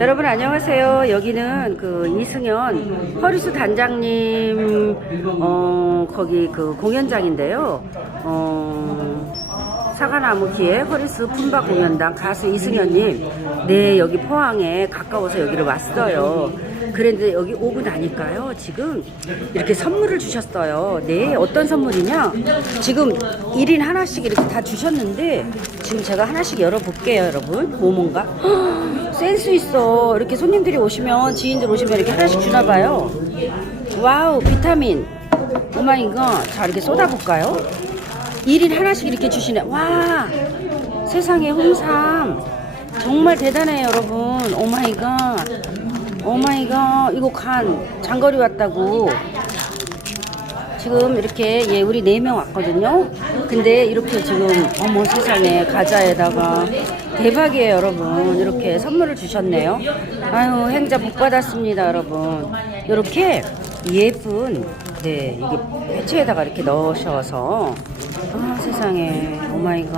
여러분 안녕하세요. 여기는 그 이승현 허리수 단장님 어 거기 그 공연장인데요. 어 사과나무 기에 허리수 품바 공연당 가수 이승현님 네 여기 포항에 가까워서 여기를 왔어요. 그런데 여기 오고 나니까요 지금 이렇게 선물을 주셨어요. 네 어떤 선물이냐? 지금 1인 하나씩 이렇게 다 주셨는데 지금 제가 하나씩 열어볼게요 여러분. 뭐뭔가? 센스 있어. 이렇게 손님들이 오시면 지인들 오시면 이렇게 하나씩 주나 봐요. 와우 비타민. 오마이갓. 자 이렇게 쏟아볼까요? 1인 하나씩 이렇게 주시네. 와 세상에 홍삼. 정말 대단해요 여러분. 오 마이 갓. 오 마이 갓. 이거 간 장거리 왔다고. 지금 이렇게 예 우리 네 명 왔거든요. 근데 이렇게 지금 어머 세상에 과자에다가 대박이에요 여러분. 이렇게 선물을 주셨네요. 아유 행자 복 받았습니다 여러분. 이렇게 예쁜 네 이게 배추에다가 이렇게 넣으셔서 아 세상에 오마이갓.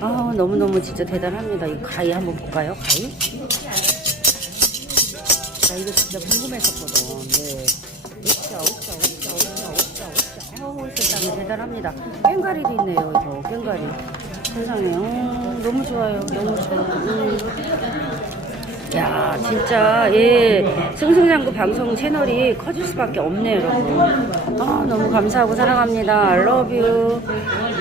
아 너무너무 진짜 대단합니다. 이 가위 한번 볼까요? 가위? 나 이거 진짜 궁금했었거든. 네. 오짜, 오짜, 오짜, 오짜, 오짜, 오짜. 어우, 세상에 대단합니다. 꽹과리도 있네요, 이거. 꽹과리. 세상에. 어, 너무 좋아요. 너무 좋아요. 음. 야, 진짜, 예. 승승장구 방송 채널이 커질 수밖에 없네요, 여러분. 아, 너무 감사하고 사랑합니다. I love you.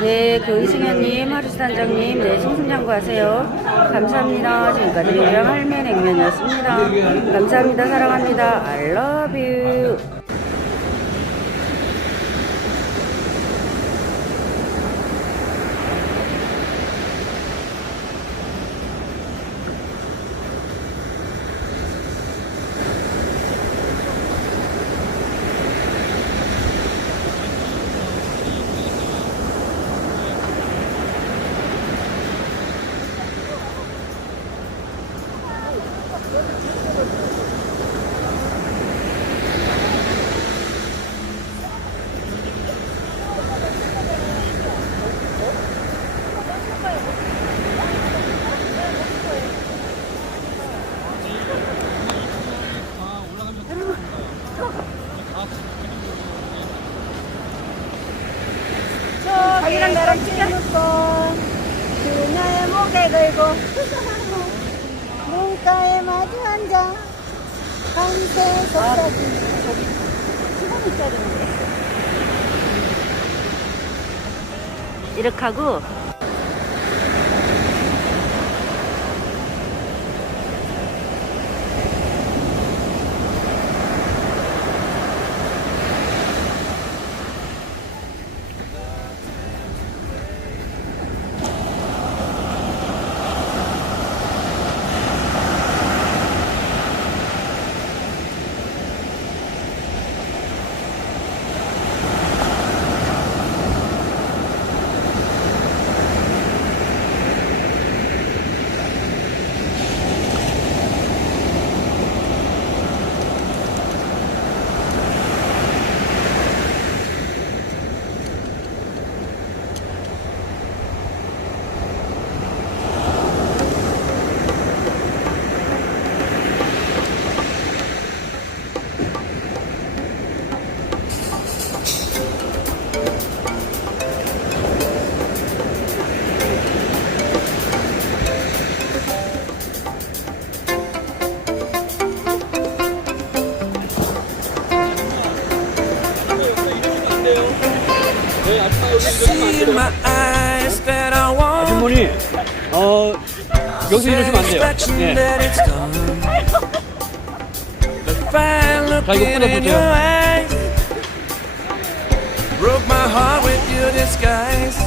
네, 그 이승현님, 하루스 단장님, 네, 승승장구 하세요. 감사합니다. 지금까지 요양 할매 냉면이었습니다. 감사합니다. 사랑합니다. You. 자기랑 나랑 찍어놓고 그녀의 목에 걸고 문가에 마주 앉아 한세 속삭이 10원짜리인데. 이렇게 하고 in my eyes that I want 아주머니, 어, 여기서 이러시면 안 돼요. satisfaction 예. that it's done. The fire 자, 이거 looking in 끊어주세요. your eyes broke my heart with your disguise.